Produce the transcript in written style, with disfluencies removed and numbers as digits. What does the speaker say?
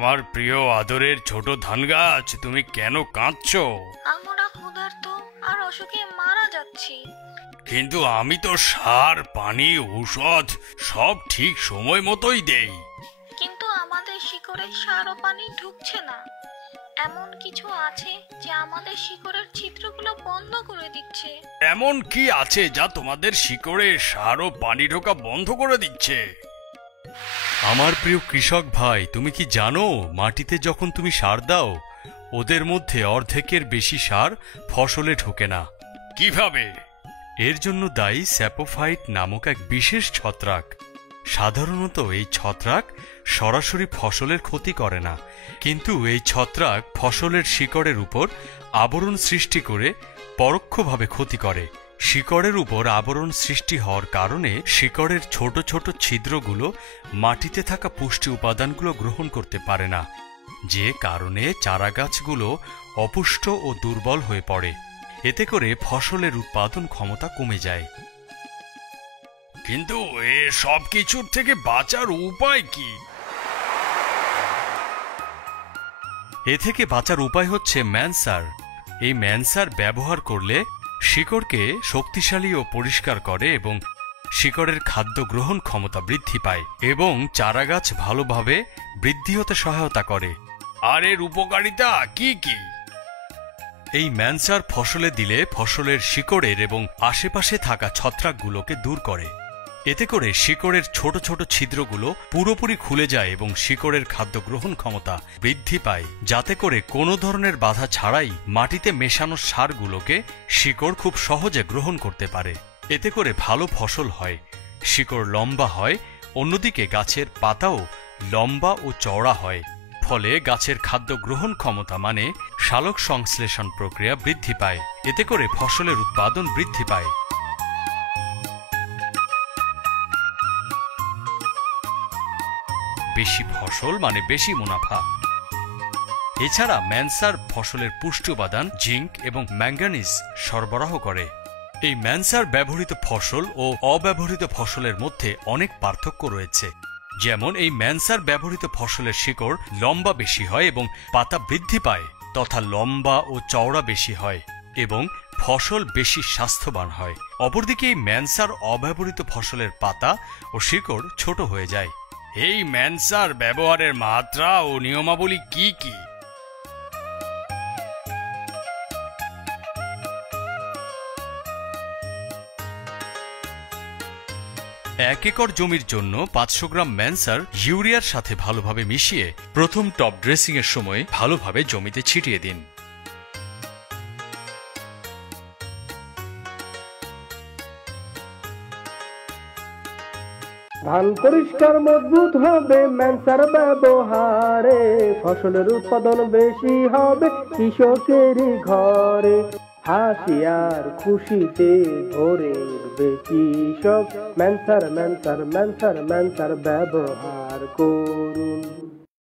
আমার প্রিয় আদরের ছোট ধান গাছ, তুমি কেন কাঁদছো? আমরা ক্ষুধার্ত আর অসুখে মারা যাচ্ছি। কিন্তু আমি তো সার, পানি, ঔষধ সব ঠিক সময় মতোই দেই। কিন্তু আমাদের শিকড়ে সার ও পানি ঢুকছে না। এমন কিছু আছে যে আমাদের শিকড়ের ছিদ্রগুলো বন্ধ করে দিচ্ছে। এমন কি আছে যা তোমাদের শিকড়ে সার ও পানি ঢোকা বন্ধ করে দিচ্ছে? আমার প্রিয় কৃষক ভাই, তুমি কি জানো মাটিতে যখন তুমি সার দাও ওদের মধ্যে অর্ধেকের বেশি সার ফসলে ঢোকে না? কিভাবে? এর জন্য দায়ী স্যাপোফাইট নামক এক বিশেষ ছত্রাক। সাধারণত এই ছত্রাক সরাসরি ফসলের ক্ষতি করে না, কিন্তু এই ছত্রাক ফসলের শিকড়ের উপর আবরণ সৃষ্টি করে পরোক্ষভাবে ক্ষতি করে। শিকড়ের উপর আবরণ সৃষ্টি হওয়ার কারণে শিকড়ের ছোট ছোট ছিদ্রগুলো মাটিতে থাকা পুষ্টি উপাদানগুলো গ্রহণ করতে পারে না, যে কারণে চারাগাছগুলো অপুষ্ট ও দুর্বল হয়ে পড়ে। এতে করে ফসলের উৎপাদন ক্ষমতা কমে যায়। কিন্তু এ সব কিছুর থেকে বাঁচার উপায় কি? এ থেকে বাঁচার উপায় হচ্ছে ম্যানসার। এই ম্যানসার ব্যবহার করলে শিকড়কে শক্তিশালী ও পরিষ্কার করে এবং শিকড়ের খাদ্য গ্রহণ ক্ষমতা বৃদ্ধি পায় এবং চারাগাছ ভালোভাবে বৃদ্ধি হতে সহায়তা করে। আর এর উপকারিতা কি কি? এই ম্যানসার ফসলে দিলে ফসলের শিকড়ের এবং আশেপাশে থাকা ছত্রাকগুলোকে দূর করে। এতে করে শিকড়ের ছোট ছোট ছিদ্রগুলো পুরোপুরি খুলে যায় এবং শিকড়ের খাদ্য গ্রহণ ক্ষমতা বৃদ্ধি পায়, যাতে করে কোনো ধরনের বাধা ছাড়াই মাটিতে মেশানো সারগুলোকে শিকড় খুব সহজে গ্রহণ করতে পারে। এতে করে ভালো ফসল হয়, শিকড় লম্বা হয়, অন্যদিকে গাছের পাতাও লম্বা ও চওড়া হয়। ফলে গাছের খাদ্য গ্রহণ ক্ষমতা মানে সালোক সংশ্লেষণ প্রক্রিয়া বৃদ্ধি পায়। এতে করে ফসলের উৎপাদন বৃদ্ধি পায়। বেশি ফসল মানে বেশি মুনাফা। এছাড়া ম্যানসার ফসলের পুষ্টি উপাদান জিঙ্ক এবং ম্যাঙ্গানিজ সরবরাহ করে। এই ম্যানসার ব্যবহৃত ফসল ও অব্যবহৃত ফসলের মধ্যে অনেক পার্থক্য রয়েছে। যেমন এই ম্যানসার ব্যবহৃত ফসলের শিকড় লম্বা বেশি হয় এবং পাতা বৃদ্ধি পায়, তথা লম্বা ও চওড়া বেশি হয় এবং ফসল বেশি স্বাস্থ্যবান হয়। অপরদিকে এই ম্যানসার অব্যবহৃত ফসলের পাতা ও শিকড় ছোট হয়ে যায়। এই ম্যানসার ব্যবহারের মাত্রা ও নিয়মাবলী কি কি? 1 একর জমির জন্য 500 গ্রাম ম্যানসার ইউরিয়ার সাথে ভালোভাবে মিশিয়ে প্রথম টপ ড্রেসিং এর সময় ভালোভাবে জমিতে ছিটিয়ে দিন। ধান পরিষ্কার মজবুত হবে ম্যানসার ব্যবহারে, ফসলের উৎপাদন বেশি হবে কৃষকেরই ঘরে। হাসি আর খুশিতে ভরে উঠবে কৃষক। ম্যানসার ম্যানসার ম্যানসার ম্যানসার ব্যবহার করুন।